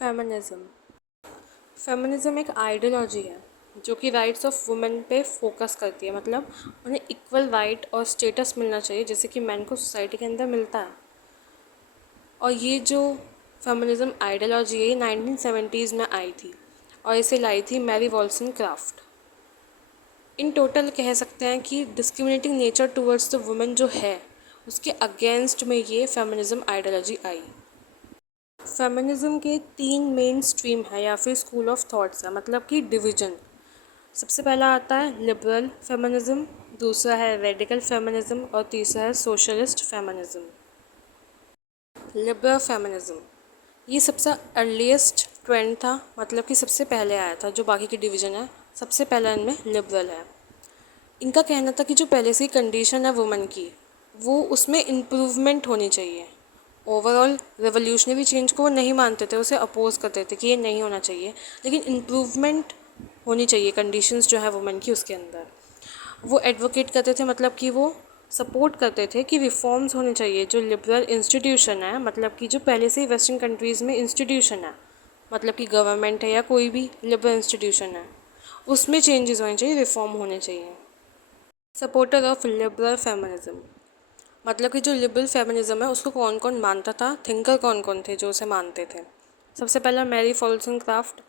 Feminism feminism एक ideology है जो कि राइट्स ऑफ वुमेन पे फोकस करती है। मतलब उन्हें इक्वल राइट और स्टेटस मिलना चाहिए जैसे कि मैन को सोसाइटी के अंदर मिलता है। और ये जो फेमिनिज़्म आइडियोलॉजी है ये 1970s में आई थी और इसे लाई थी मैरी वॉल्सनक्राफ्ट। इन टोटल कह सकते हैं कि discriminating nature towards the women जो है उसके अगेंस्ट में ये फेमिनिज़्म आइडियोलॉजी आई। फेमिनिज़्म के 3 मेन स्ट्रीम है या फिर स्कूल ऑफ थॉट्स है, मतलब कि डिवीजन। सबसे पहला आता है लिबरल फेमिनिज़्म, दूसरा है रेडिकल फेमिनिज़्म और तीसरा है सोशलिस्ट फेमिनिज़्म। लिबरल फेमिनिज़्म ये सबसे अर्लीस्ट ट्रेंड था, मतलब कि सबसे पहले आया था। जो बाकी के डिवीज़न है सबसे पहला इनमें लिबरल है। इनका कहना था कि जो पहले से कंडीशन है वुमेन की वो उसमें इम्प्रूवमेंट होनी चाहिए। ओवरऑल रेवोल्यूशनरी चेंज को वो नहीं मानते थे, उसे अपोज करते थे कि ये नहीं होना चाहिए, लेकिन इम्प्रूवमेंट होनी चाहिए कंडीशंस जो है वुमेन की उसके अंदर। वो एडवोकेट करते थे, मतलब कि वो सपोर्ट करते थे कि रिफॉर्म्स होने चाहिए। जो लिबरल इंस्टीट्यूशन है, मतलब कि जो पहले से ही वेस्टर्न कंट्रीज़ में इंस्टीट्यूशन है, मतलब कि गवर्नमेंट है या कोई भी लिबरल इंस्टीट्यूशन है, उसमें चेंजेस होने चाहिए, रिफॉर्म होने चाहिए। सपोर्टर ऑफ लिबरल फेमिनिज्म, मतलब कि जो लिबरल फेमिनिज्म है उसको कौन कौन मानता था, थिंकर कौन कौन थे जो उसे मानते थे। सबसे पहला मैरी वॉल्सनक्राफ्ट,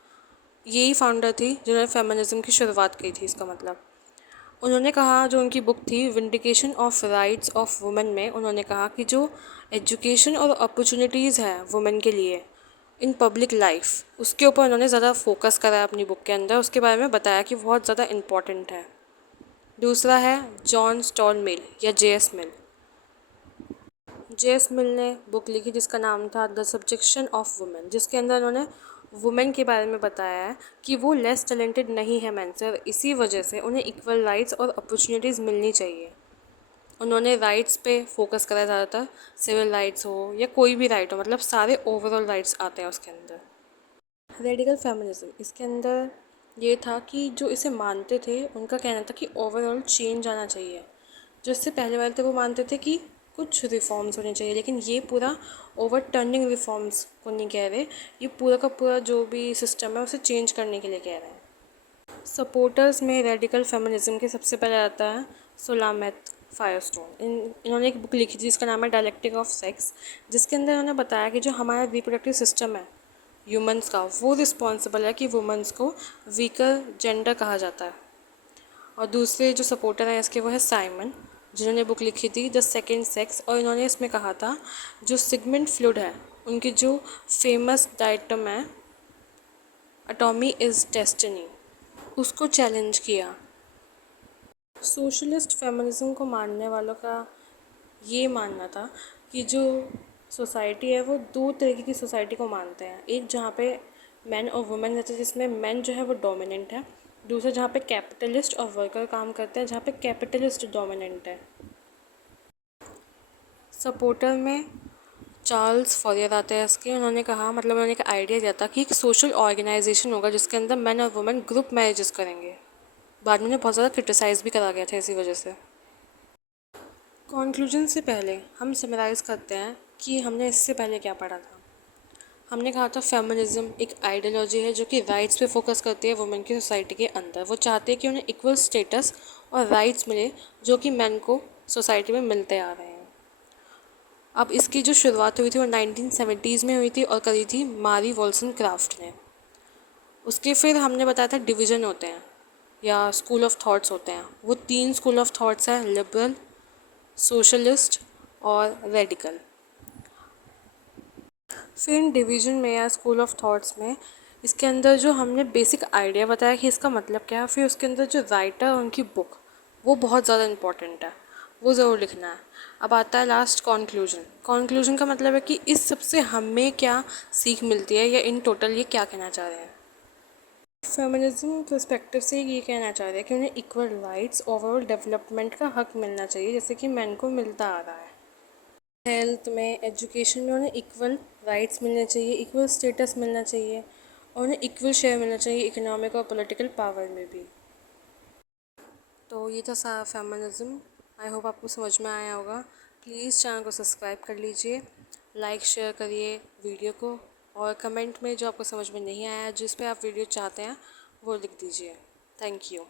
यही फाउंडर थी जिन्होंने फेमिनिज्म की शुरुआत की थी। इसका मतलब उन्होंने कहा, जो उनकी बुक थी vindication of rights of women में उन्होंने कहा कि जो एजुकेशन और अपॉर्चुनिटीज़ है वुमेन के लिए इन पब्लिक लाइफ, उसके ऊपर उन्होंने ज़्यादा फोकस करा है अपनी बुक के अंदर। उसके बारे में बताया कि बहुत ज़्यादा इम्पॉर्टेंट है। दूसरा है जॉन स्टॉर्न मिल या जे.एस. मिल। जे.एस. मिल ने बुक लिखी जिसका नाम था द सब्जेक्शन ऑफ वुमेन, जिसके अंदर उन्होंने वुमेन के बारे में बताया है कि वो लेस टैलेंटेड नहीं है मैन से, और इसी वजह से उन्हें इक्वल राइट्स और अपॉर्चुनिटीज़ मिलनी चाहिए। उन्होंने राइट्स पे फोकस करा ज़्यादातर, सिविल राइट्स हो या कोई भी राइट हो, मतलब सारे ओवरऑल राइट्स आते हैं उसके अंदर। रेडिकल फेमिनिज्म, इसके अंदर ये था कि जो इसे मानते थे उनका कहना था कि ओवरऑल चेंज आना चाहिए। जो इससे पहले वाले थे वो मानते थे कि कुछ रिफॉर्म्स होने चाहिए, लेकिन ये पूरा ओवर टर्निंग रिफॉर्म्स को नहीं कह रहे, ये पूरा का पूरा जो भी सिस्टम है उसे चेंज करने के लिए कह रहे हैं। सपोर्टर्स में रेडिकल फेमिनिज्म के सबसे पहले आता है सुलामेथ फायरस्टोन। इन्होंने एक बुक लिखी थी जिसका नाम है डायलेक्टिक ऑफ सेक्स, जिसके अंदर इन्होंने बताया कि जो हमारा रिप्रोडक्टिव सिस्टम है ह्यूमंस का, वो रिस्पॉन्सिबल है कि वुमेंस को वीकर जेंडर कहा जाता है। और दूसरे जो सपोर्टर हैं इसके वो है साइमन, जिन्होंने बुक लिखी थी द सेकेंड सेक्स, और इन्होंने इसमें कहा था जो सिगमंड फ्लूड है उनकी जो फेमस डायटम है एटॉमी इज़ डेस्टिनी, उसको चैलेंज किया। सोशलिस्ट फेमिनिज्म को मानने वालों का ये मानना था कि जो सोसाइटी है वो दो तरीके की सोसाइटी को मानते हैं। एक जहाँ पे मैन और वुमेन रहते हैं जिसमें मैन जो है वो डोमिनेंट है, दूसरा जहाँ पे कैपिटलिस्ट और वर्कर काम करते हैं जहाँ पे कैपिटलिस्ट डोमिनेंट है। सपोर्टर में चार्ल्स फॉरियर आते हैं इसके। उन्होंने कहा, मतलब उन्होंने एक आइडिया दिया था कि एक सोशल ऑर्गेनाइजेशन होगा जिसके अंदर मैन और वुमेन ग्रुप मैरिजेस करेंगे। बाद में उन्हें बहुत ज़्यादा क्रिटिसाइज़ भी करा गया था इसी वजह से। कॉन्क्लूजन से पहले हम समराइज़ करते हैं कि हमने इससे पहले क्या पढ़ा था। हमने कहा था फेमिनिज्म एक आइडियोलॉजी है जो कि राइट्स पे फोकस करती है वुमेन की सोसाइटी के अंदर। वो चाहते हैं कि उन्हें इक्वल स्टेटस और राइट्स मिले जो कि मैन को सोसाइटी में मिलते आ रहे हैं। अब इसकी जो शुरुआत हुई थी वो 1970s में हुई थी और करी थी मारी वॉल्सनक्राफ्ट ने। उसके फिर हमने बताया था डिवीज़न होते हैं या स्कूल ऑफ थॉट्स होते हैं। वो 3 स्कूल ऑफ थॉट्स हैं, लिबरल, सोशलिस्ट और रेडिकल। फिर इन डिवीज़न में या स्कूल ऑफ थॉट्स में इसके अंदर जो हमने बेसिक आइडिया बताया कि इसका मतलब क्या है, फिर उसके अंदर जो राइटर और उनकी बुक वो बहुत ज़्यादा इम्पॉर्टेंट है, वो ज़रूर लिखना है। अब आता है लास्ट कॉन्क्लूजन। कॉन्क्लूजन का मतलब है कि इस सब से हमें क्या सीख मिलती है या इन टोटल ये क्या कहना चाह रहे हैं। फेमिनिज्म पर्सपेक्टिव से ये कहना चाह रहे हैं कि उन्हें इक्वल राइट्स, ओवरऑल डेवलपमेंट का हक मिलना चाहिए जैसे कि मैन को मिलता आ रहा है। हेल्थ में, एजुकेशन में उन्हें इक्वल राइट्स मिलने चाहिए, इक्वल स्टेटस मिलना चाहिए और उन्हें इक्वल शेयर मिलना चाहिए इकोनॉमिक और पॉलिटिकल पावर में भी। तो ये था सारा फेमिनिज्म। आई होप आपको समझ में आया होगा। प्लीज़ चैनल को सब्सक्राइब कर लीजिए, लाइक शेयर करिए वीडियो को और कमेंट में जो आपको समझ में नहीं आया, जिस पे आप वीडियो चाहते हैं वो लिख दीजिए। Thank you.